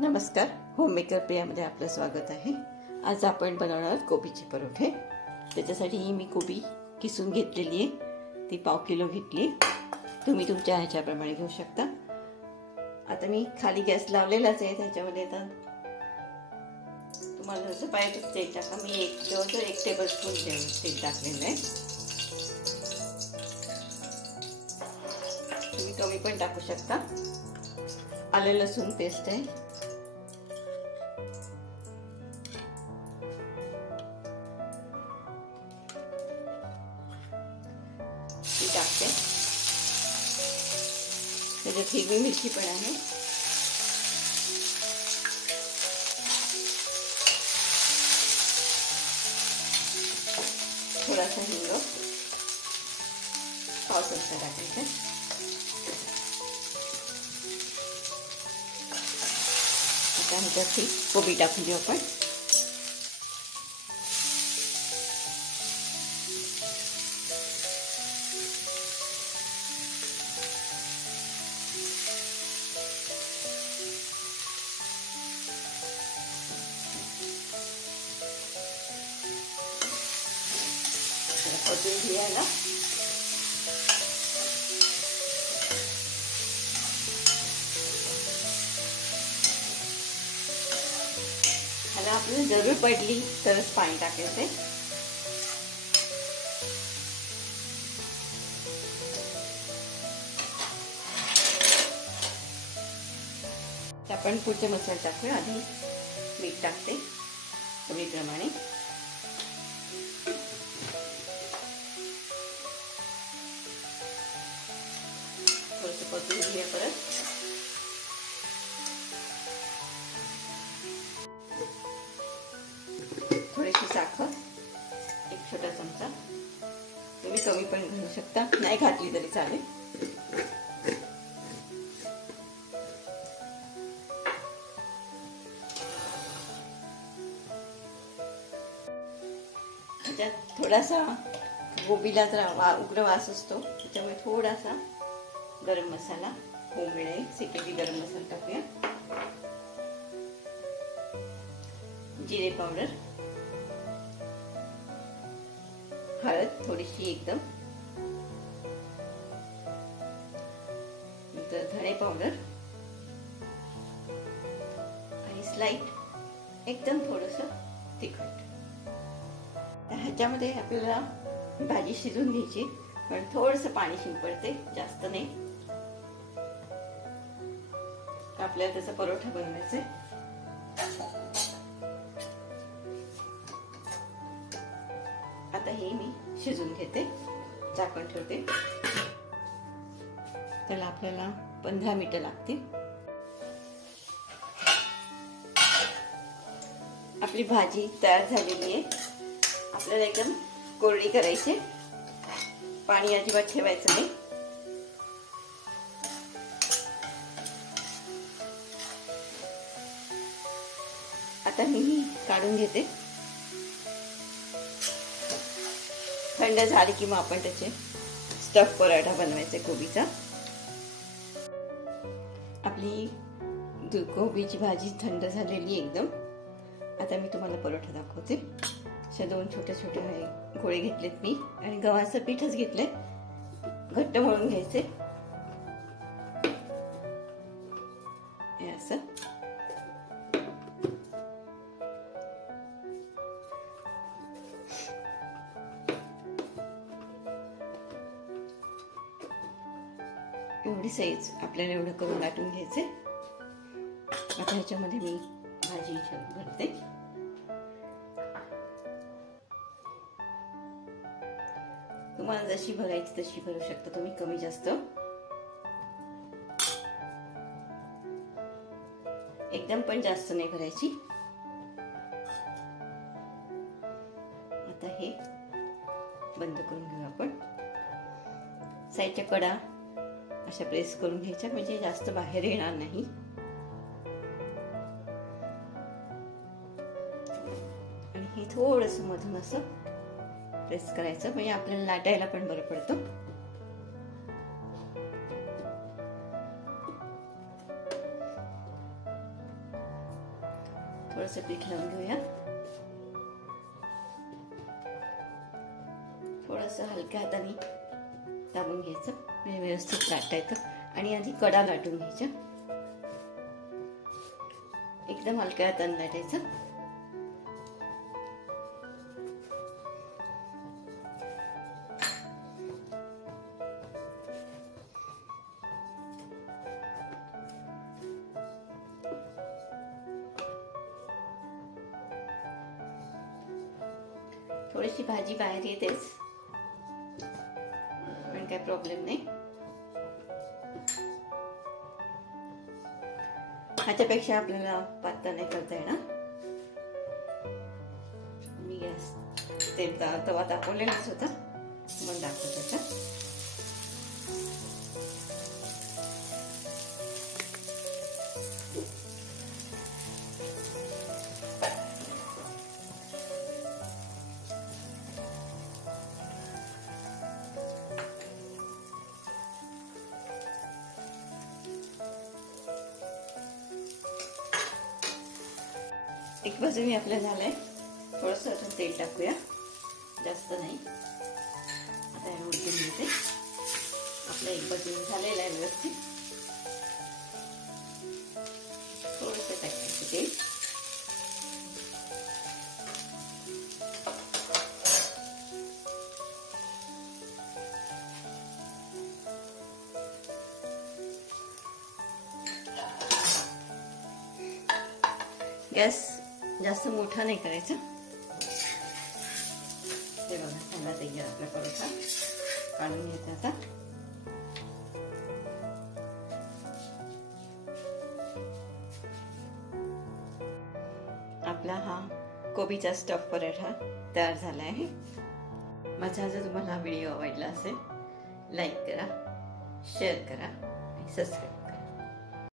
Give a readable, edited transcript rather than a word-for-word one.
नमस्कार, होममेकर प्रियामध्ये आपलं स्वागत आहे। आज आपण बनवणार कोबीचे परोठे। त्याच्यासाठी मी कोबी किसून घेतलेली आहे, ती पाव किलो घेतली। तुम्ही तुमच्या ह्याच्याप्रमाणे घेऊ शकता। आता मी खाली गॅस लावलेलाच आहे, त्याच्यामध्ये आता तुम्हाला जसं पाहिजे तसं तेल टाका। मी एक टेबलस्पून तेल टाकलेलं आहे, तुम्ही कमी पण टाकू शकता। आले लसूण पेस्ट आहे, टाकते। त्याच्यात हिरवी मिरची पण आहे, थोडासा हिंग, पाव चमचा टाकायचा। आता ह्याच्यात कोबी टाकून देऊ आपण। परतून घ्यायला ह्याला आपल्याला जरूर पडली तरच पाणी टाकायचंय। आपण पुढचे मसाले टाकूया। आधी मीठ टाकते चवीप्रमाणे, थोडंसं परतून घेऊया। परत थोडीशी साखर, एक छोटा चमचा, तुम्ही कमी पण घालू शकता, नाही घातली तरी चालेल। त्याच्यात थोडासा कोबीला जरा उग्र वास असतो, त्याच्यामुळे थोडासा गरम मसाला, होममेड आहे, सिक्रेटली गरम मसाला टाकूया। जिरे पावडर, हळद थोडीशी एकदम, नंतर धणे पावडर आणि स्लाइट एकदम थोडंसं तिखट। ह्याच्यामध्ये आपल्याला भाजी शिजून घ्यायची, पण थोडंसं पाणी शिंपडते, जास्त नाही। आपल्याला त्याचा परोठा बनवायचा आहे। आता हे मी शिजून घेते, झाकण ठेवते। त्याला आपल्याला 15 मिनिटं लागतील। आपली भाजी तयार झालेली आहे। आपल्याला एकदम कोरडी करायची, पाणी अजिबात ठेवायचं नाही। आता मी काढून घेते। थंड झाली की मग आपण त्याचे स्टफ पराठा बनवायचे कोबीचा। आपली कोबीची भाजी थंड झालेली एकदम। आता मी तुम्हाला परोठा दाखवते। अशा 2 छोटे छोटे गोळे घेतलेत मी, आणि गव्हाचं पीठच घेतलंय, घट्ट मळून घ्यायचे हे असं। एवढी साईज आपल्याला एवढं करून लाटून घ्यायचे। आता ह्याच्यामध्ये मी भाजी भरते। तुम्हाला जशी भरायची तशी भरू शकता तुम्ही, कमी जास्त, एकदम पण जास्त नाही भरायची। आता हे बंद करून घेऊ आपण। साईडच्या कडा अशा प्रेस करून घ्यायच्या, म्हणजे जास्त बाहेर येणार नाही। आणि हे थोडंसं मधून असं प्रेस करायचं, म्हणजे आपल्याला लाटायला पण बरं पडतं। थोडंसं पीठ लावून घेऊया. थोडंसं हलक्या हाताने दाबून घ्यायचं म्हणजे व्यवस्थित लाटायचं. आणि आधी कडा लाटून घ्यायच्या. एकदम हलक्या हाताने लाटायचं. थोडीशी भाजी बाहेर येतेच पण काही प्रॉब्लेम नाही. ह्याच्यापेक्षा आपल्याला पातळ नाही करता येणार. मी गॅस तवा तापवलेलाच होता मग दाखवत त्याच्यात. एक बाजूने आपलं झालंय. थोडंसं अजून तेल टाकूया, जास्त नाही. आता हे उलटून घेते. आपलं एक बाजूने झालेलं आहे व्यवस्थित. थोडंसं टाकायचं तेल. गॅस जास्त मोठा नाही करायचा. हे बघा झाला तयार आपला परोठा. काढून घ्यायचा आता. आपला हा कोबीचा स्टफ पराठा तयार झाला आहे. माझा जर तुम्हाला हा व्हिडिओ आवडला असेल लाईक करा, शेअर करा आणि सबस्क्राईब करा.